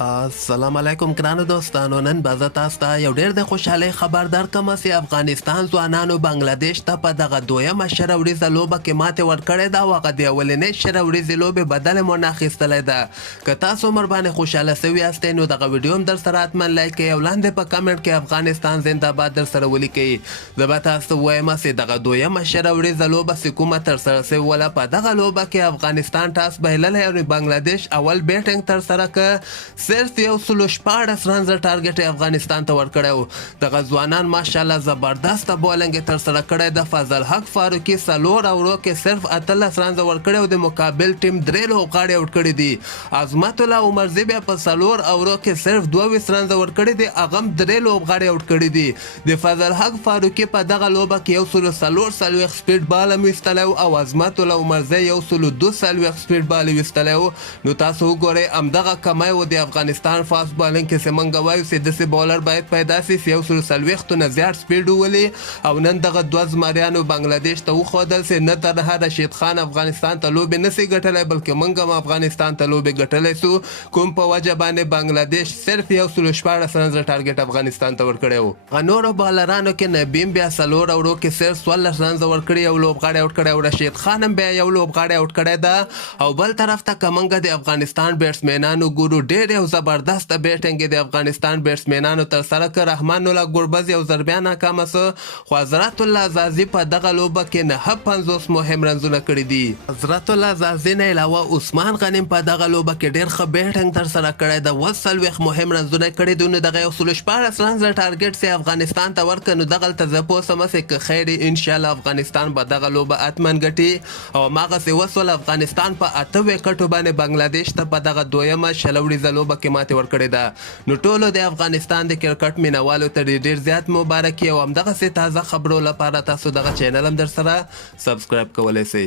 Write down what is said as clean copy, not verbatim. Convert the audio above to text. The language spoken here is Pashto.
السلام علیکم ګرانو دوستانو. نن به زه تاسو ته یو ډېر د خوشحالۍ خبر درکړم چې افغانستان ځوانانو بنګلادیش ته په دغه دویمه شره وریځه لوبه کې ماتې ورکړې ده او هغه د اولنۍ شره وریځې لوبې بدله مو نه اخیستلی ده. که تاسو عمر باندې خوشحاله سوي یاستئ نو دغه ویډیو هم در سره حتما لایک کړئ او لاندې په کمنټ کې افغانستان زنده‌باد در سره ولیکئ. زه به تاسو ته ووایم چې دغه دویمه شره وریځه لوبه چې کومه ترسره سوله په دغه لوبه کې افغانستان ټاس بایللی او بنګلادیش اول بیټینګ ترسره کړ. صرف 114 رنز ټارګټ افغانستان ته ورکړی و. دغه ځوانان ماشاءالله زبردسته بولنګ یې ترسره کړی د فضل حق فاروقي 4 اورو کې صرف 18 رنز ورکړی او د مقابل ټیم 3 لوبغاړي اوټ کړي دي. عظمت الله عمرزي بیا په 4 اورو کې صرف 22 رنز ورکړي دي، هغه هم 3 لوبغاړي اوټ کړي دي. د فضل حق فاروقي په دغه لوبه کې 144 سپیډ بال هم ویستلی او عظمت الله عمرزي 142 سپیډ بال ویستلی و. نو تاسو وګورئ همدغه کمی و د افغانستان فاست بالینګ کې چې موږ وایو چې داسې بولر باید پیدا شي چې 140 نه زیات سپیډ وولي. او نن دغه دوه زمریانو بنګلادیش ته وښودل چې نه تنها رشید خان افغانستان ته لوبې نسي ګټلی بلکې موږ هم افغانستان ته لوبې ګټلی سو، کوم په وجه باندې بنګلادیش صرف 114 رنز ټارګټ افغانستان ته ورکړی و. هغه نورو بالرانو کې نبیم بیا 4 اورو کې صرف 14 رنز ورکړي او لوبغاړی اوټ کړی او رشید خان هم بیا یو لوبغاړی اوټ کړی ده. او بل طرف ته که موږ د افغانستان بیټسمینانو ګورو ډېر یو زبردست بیټینګ د افغانستان بیټسمینانو ترسره کړ. رحمان الله ګربز یو ځل بیا ناکامه سو، خو حضرت الله عزازي په دغه لوبه کې 950 مهم رنزونه کړي دي. حضرت الله عزازي نه علاوه عثمان غنیم په دغه لوبه کې ډېر ښه بیټینګ ترسره کړی ده، 40 مهم رنزونه کړي دي. نو دغه 114 رنز ټارګټ چې افغانستان ته ورکړ نو دغلته زه پوه سم چې که خیر انشاءالله افغانستان به دغه لوبه حتما ګټي. او هماغسې وسول افغانستان په 8 وکټو باندې بنګلادیش ته په دغه دویمه شله وریځه لوبه کې ماتې ورکړې ده. نو ټولو د افغانستان د کرکټ مینوالو ته ډېر زیات مبارکي او همدغسې تازه خبرو لپاره تاسو دغه چینل هم در سره سبسکرایب کولی شئ.